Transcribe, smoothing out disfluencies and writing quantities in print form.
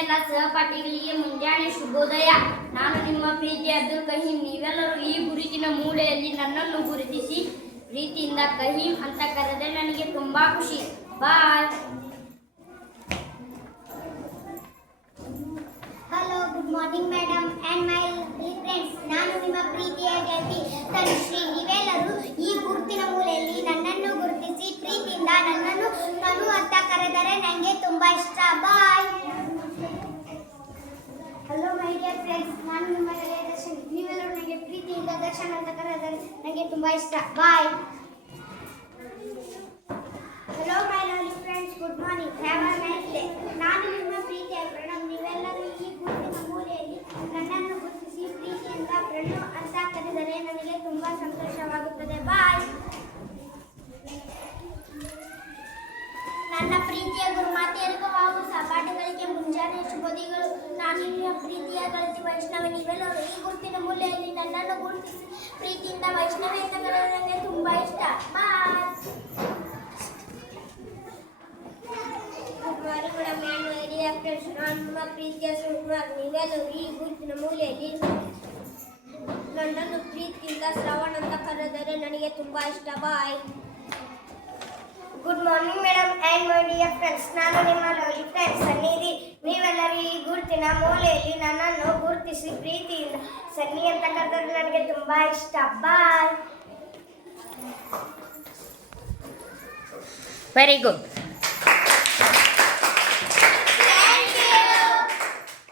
ಎಲ್ಲ ಸಹಪಾಠಿಗಳಿಗೆ ಮುಂಜಾನೆ ಶುಭೋದಯ. ನಾನು ನಿಮ್ಮ ಪ್ರೀತಿ ಅಬ್ದುಲ್ ಕಹೀಂ. ನೀವೆಲ್ಲರೂ ಈ ಗುರುತಿನ ಮೂಲೆಯಲ್ಲಿ ನನ್ನನ್ನು ಗುರುತಿಸಿ ಪ್ರೀತಿಯಿಂದ ಕಹೀಂ ಅಂತ ಕರೆದರೆ ನನಗೆ ತುಂಬಾ ಖುಷಿ. Bye. Hello, good morning madam and my friends. ನಾನು ನಿಮ್ಮ ಪ್ರೀತಿಯ ಗೆಳತಿ ತನುಶ್ರೀ. ನೀವೆಲ್ಲರೂ ಈ ಗುರುತಿನ ಮೂಲೆಯಲ್ಲಿ ನನ್ನನ್ನು ಗುರುತಿಸಿ ಪ್ರೀತಿಯಿಂದ ನನ್ನನ್ನು ತನು ಅಂತ ಕರೆದರೆ ನನಗೆ ತುಂಬಾ ಇಷ್ಟ. ಬಾಯ್. ಹಲೋ ಮೈ ಡಿಯರ್ ಫ್ರೆಂಡ್ಸ್, ನಾನು ನಿಮ್ಮ ಗೆಳೆಯ ದರ್ಶನ್. ನೀವೆಲ್ಲರೂ ನನಗೆ ಪ್ರೀತಿಯಿಂದ ದರ್ಶನ್ ಅಂತ ಕರೆದರೆ ನನಗೆ ತುಂಬಾ ಇಷ್ಟ. Bye. Hello my lovely friends, good morning, have a nice day. ನಾನು ನಿಮ್ಮ ಪ್ರೀತಿಯ ಪ್ರಣವ್. ನೀವೆಲ್ಲರೂ ಈ ಗುರುತಿನ ಮೂಲೆಯಲ್ಲಿ ನನ್ನನ್ನು ಗುರುತಿಸಿ ಪ್ರೀತಿಯಿಂದ ಪ್ರಣವ್ ಅಂತ ಕರೆದರೆ ನನಗೆ ತುಂಬಾ ಸಂತೋಷವಾಗುತ್ತದೆ. ಬಾಯ್. ನನ್ನ ಪ್ರೀತಿಯ ಗುರುಮಾತೆಯರಿಗೂ ಹಾಗೂ ಸಹಪಾಠಿಗಳಿಗೆ ಮುಂಜಾನೆ ಶುಭೋದಯಗಳು. ನಾನು ನಿಮ್ಮ ಪ್ರೀತಿಯ ಗೆಳತಿ ವೈಷ್ಣವಿ. ನೀವೆಲ್ಲರೂ ಈ ಗುರುತಿನ ಮೂಲೆಯಲ್ಲಿ ನನ್ನನ್ನು ಗುರುತಿಸಿ ಪ್ರೀತಿಯಿಂದ ವೈಷ್ಣವಿ ಅಂತ ಕರೆದರೆ ನನಗೆ ತುಂಬಾ ಇಷ್ಟ. ಬಾಯ್. ನಾನು ನಿಮ್ಮ ಪ್ರೀತಿಯ ಸುಕುಮಾರ್. ನೀವೆಲ್ಲರೂ ಈ ಗುರುತಿನ ಮೂಲೆಯಲ್ಲಿ ನನ್ನನ್ನು ಪ್ರೀತಿಯಿಂದ ಶ್ರವಣ್ ಅಂತ ಕರೆದರೆ ನನಗೆ ತುಂಬಾ ಇಷ್ಟ. Bye. Good morning madam and my dear friends. ನಾನು ನಿಮ್ಮ ಲವ್ಲಿ ಫ್ರೆಂಡ್ಸ್ ಸನ್ನಿಧಿ. ನೀವೆಲ್ಲರೂ ಈ ಗುರುತಿನ ಮೂಲೆಯಲ್ಲಿ ನನ್ನನ್ನು ಗುರುತಿಸಿ ಪ್ರೀತಿಯಿಂದ ಸನ್ನಿ ಅಂತ ಕರೆದರೆ ನನಗೆ ತುಂಬಾ ಇಷ್ಟ. ಬಾಯ್. Very good.